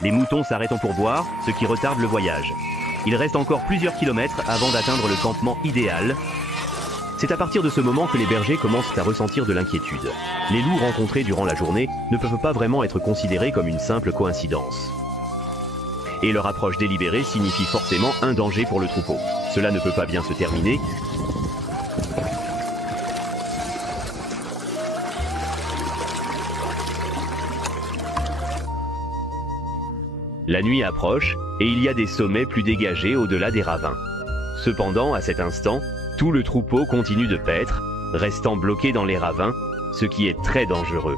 Les moutons s'arrêtent pour boire, ce qui retarde le voyage. Il reste encore plusieurs kilomètres avant d'atteindre le campement idéal. C'est à partir de ce moment que les bergers commencent à ressentir de l'inquiétude. Les loups rencontrés durant la journée ne peuvent pas vraiment être considérés comme une simple coïncidence. Et leur approche délibérée signifie forcément un danger pour le troupeau. Cela ne peut pas bien se terminer. La nuit approche et il y a des sommets plus dégagés au-delà des ravins. Cependant, à cet instant, tout le troupeau continue de paître, restant bloqué dans les ravins, ce qui est très dangereux.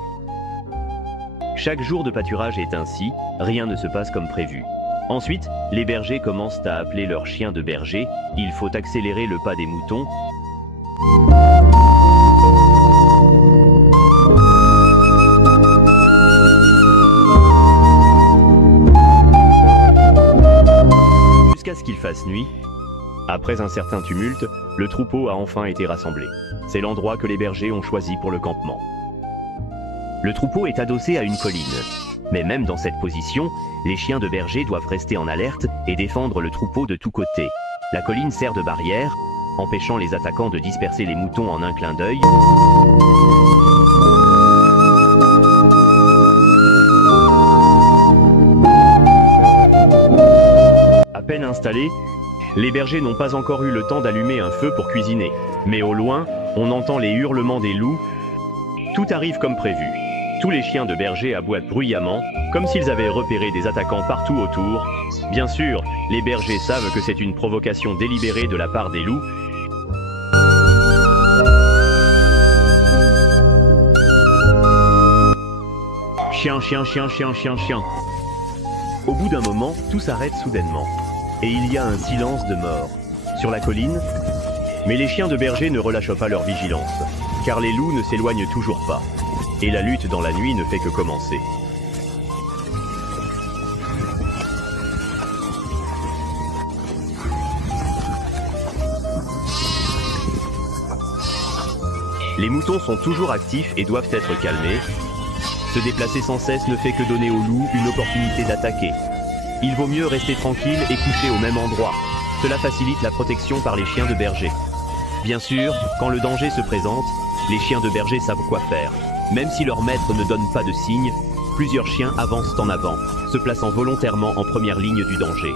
Chaque jour de pâturage est ainsi, rien ne se passe comme prévu. Ensuite, les bergers commencent à appeler leurs chiens de berger, il faut accélérer le pas des moutons. Jusqu'à ce qu'il fasse nuit. Après un certain tumulte, le troupeau a enfin été rassemblé. C'est l'endroit que les bergers ont choisi pour le campement. Le troupeau est adossé à une colline. Mais même dans cette position, les chiens de berger doivent rester en alerte et défendre le troupeau de tous côtés. La colline sert de barrière, empêchant les attaquants de disperser les moutons en un clin d'œil. À peine installés, les bergers n'ont pas encore eu le temps d'allumer un feu pour cuisiner. Mais au loin, on entend les hurlements des loups. Tout arrive comme prévu. Tous les chiens de berger aboient bruyamment, comme s'ils avaient repéré des attaquants partout autour. Bien sûr, les bergers savent que c'est une provocation délibérée de la part des loups. Chien, chien, chien, chien, chien, chien. Au bout d'un moment, tout s'arrête soudainement. Et il y a un silence de mort sur la colline. Mais les chiens de berger ne relâchent pas leur vigilance, car les loups ne s'éloignent toujours pas. Et la lutte dans la nuit ne fait que commencer. Les moutons sont toujours actifs et doivent être calmés. Se déplacer sans cesse ne fait que donner aux loups une opportunité d'attaquer. Il vaut mieux rester tranquille et coucher au même endroit. Cela facilite la protection par les chiens de berger. Bien sûr, quand le danger se présente, les chiens de berger savent quoi faire. Même si leur maître ne donne pas de signe, plusieurs chiens avancent en avant, se plaçant volontairement en première ligne du danger.